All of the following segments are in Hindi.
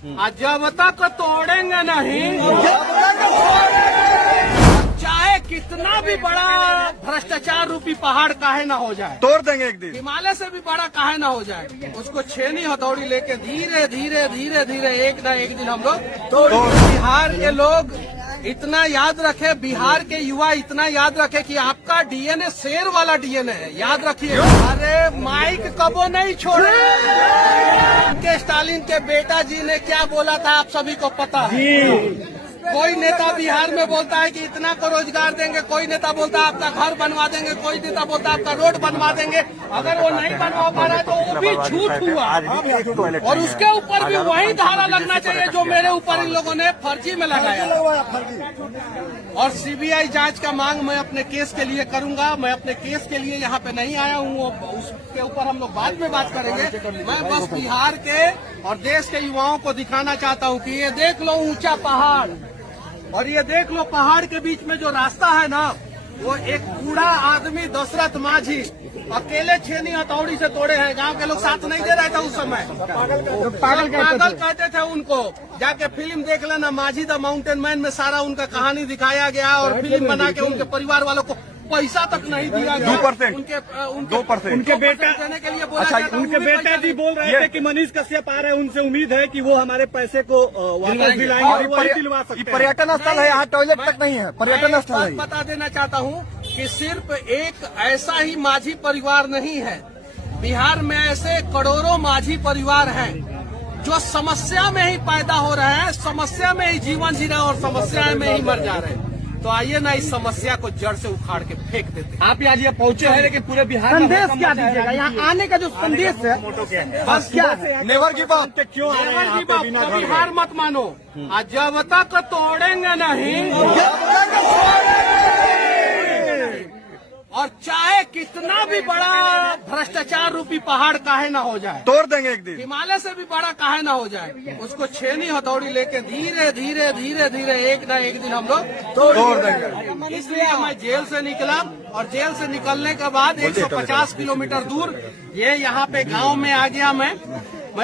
जब तक तोड़ेंगे नहीं, चाहे कितना भी बड़ा भ्रष्टाचार रूपी पहाड़ काहे ना हो जाए, तोड़ देंगे एक दिन। हिमालय से भी बड़ा काहे ना हो जाए, उसको छेनी हथौड़ी लेके धीरे धीरे धीरे धीरे एक ना एक दिन हम लोग तोड़। बिहार के लोग इतना याद रखे, बिहार के युवा इतना याद रखे कि आपका डीएनए शेर वाला डीएनए है, याद रखिए। अरे माइक कबो नहीं छोड़े। के स्टालिन के बेटा जी ने क्या बोला था आप सभी को पता है। कोई नेता बिहार में बोलता है कि इतना को रोजगार देंगे, कोई नेता बोलता है आपका घर बनवा देंगे, कोई नेता बोलता है आपका रोड बनवा देंगे। अगर वो नहीं बनवा पा रहा है तो वो भी झूठ हुआ, और उसके ऊपर भी वही धारा लगना चाहिए जो मेरे ऊपर इन लोगों ने फर्जी में लगाया। और सीबीआई जांच का मांग मैं अपने केस के लिए करूंगा। मैं अपने केस के लिए यहाँ पे नहीं आया हूँ, उसके ऊपर हम लोग बाद में बात करेंगे। मैं बस बिहार के और देश के युवाओं को दिखाना चाहता हूँ कि ये देख लो ऊंचा पहाड़, और ये देख लो पहाड़ के बीच में जो रास्ता है ना, वो एक बूढ़ा आदमी दशरथ माझी अकेले छेनी हथौड़ी से तोड़े हैं। गांव के लोग साथ नहीं दे रहे थे उस समय, पागल कहते थे उनको। जाके फिल्म देख लेना, माझी द माउंटेन मैन में सारा उनका कहानी दिखाया गया, और फिल्म बना के उनके परिवार वालों को पैसा तक नहीं दिया गया। 2%, उनके बेटा देने के लिए बोला। अच्छा, उनके बेटा जी बोल रहे थे कि मनीष कश्यप आ रहे हैं, उनसे उम्मीद है कि वो हमारे पैसे को वापस दिलाएंगे और वही दिलवा सकते हैं। पर्यटन स्थल है, यहाँ टॉयलेट तक नहीं है, पर्यटन स्थल है। बता देना चाहता हूँ कि सिर्फ एक ऐसा ही माझी परिवार नहीं है, बिहार में ऐसे करोड़ों माझी परिवार हैं जो समस्या में ही पैदा हो रहे हैं, समस्या में ही जीवन जी रहे हैं और समस्या में ही मर जा रहे हैं। तो आइए ना इस समस्या को जड़ से उखाड़ के फेंक देते हैं। आप आज ये पहुंचे हैं, लेकिन पूरे बिहार संदेश क्या दीजिएगा? यहाँ आने का जो संदेश है बस क्या है? Never give up. क्यों आ रहे हैं? कभी हार मत मानो, जब तक तोड़ेंगे नहीं, और चाहे कितना भी बड़ा भ्रष्टाचार रूपी पहाड़ काहे ना हो जाए, तोड़ देंगे एक दिन। हिमालय से भी बड़ा काहे ना हो जाए, उसको छेनी हथौड़ी लेके धीरे धीरे धीरे धीरे एक ना एक दिन हम लोग तोड़ देंगे। इसलिए मैं जेल से निकला, और जेल से निकलने के बाद 150 किलोमीटर दूर ये यहाँ पे गांव में आ गया। मैं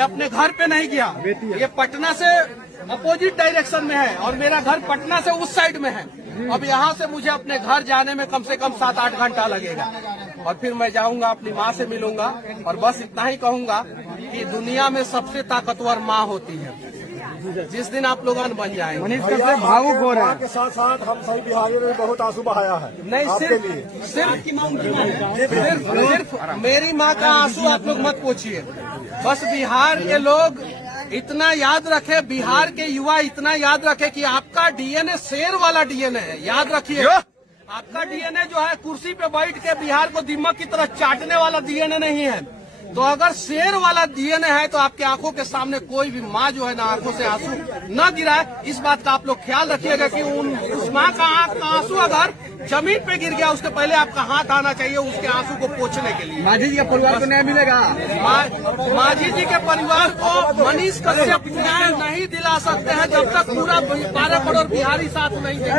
अपने घर पे नहीं गया, ये पटना से अपोजिट डायरेक्शन में है और मेरा घर पटना से उस साइड में है। अब यहाँ से मुझे अपने घर जाने में कम से कम 7-8 घंटा लगेगा, और फिर मैं जाऊंगा अपनी माँ से मिलूंगा, और बस इतना ही कहूंगा कि दुनिया में सबसे ताकतवर माँ होती है। जिस दिन आप लोग बन जाएंगे। मनीष कश्यप भावुक हो रहा है। के साथ साथ हम सभी बिहारियों ने बहुत आंसू बहाया है। नहीं, सिर्फ मेरी माँ का आंसू आप लोग मत पूछिए। बस बिहार के लोग इतना याद रखे, बिहार के युवा इतना याद रखे कि आपका डीएनए शेर वाला डीएनए है, याद रखिए। आपका डीएनए जो है कुर्सी पे बैठ के बिहार को दीमक की तरह चाटने वाला डीएनए नहीं है। तो अगर शेर वाला डीएनए है तो आपके आंखों के सामने कोई भी माँ जो है ना आंखों से आंसू न गिराए। इस बात का आप लोग ख्याल रखिएगा कि उस माँ का आंख का आंसू अगर जमीन पे गिर गया, उसके पहले आपका हाथ आना चाहिए उसके आंसू को पोंछने के लिए। माझी जी के परिवार को न्याय मिलेगा। माझी जी के परिवार को मनीष कश्यप न्याय नहीं दिला सकते हैं जब तक पूरा 12 करोड़ बिहारी साथ नहीं देंगे।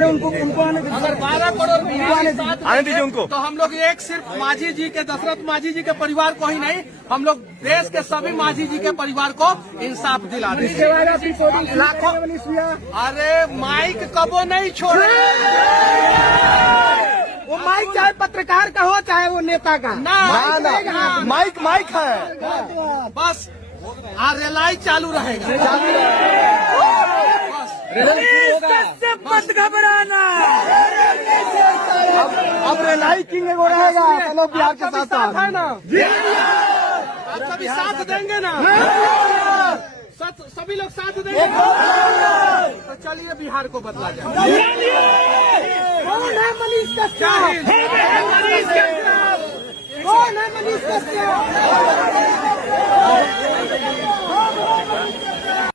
अगर 12 करोड़ बिहारी साथ दीजिए उनको, तो हम लोग एक सिर्फ माझी जी के, दशरथ माझी जी के परिवार को ही नहीं, हम लोग देश के सभी माझी जी के परिवार को इंसाफ दिला देंगे। लाखों। अरे माइक कबो नहीं छोड़े। वो माइक चाहे पत्रकार का हो चाहे वो नेता का, ना माइक है। बस रेलाई चालू रहेगा। मत घबराना। अब रेलाई किंग एगो रहेगा, चलो बिहार के साथ है ना। आप सभी साथ देंगे ना, सभी लोग साथ देंगे। तो चलिए बिहार को बदला जाए। कौन है मनीष कश्यप? कौन है मनीष कश्यप?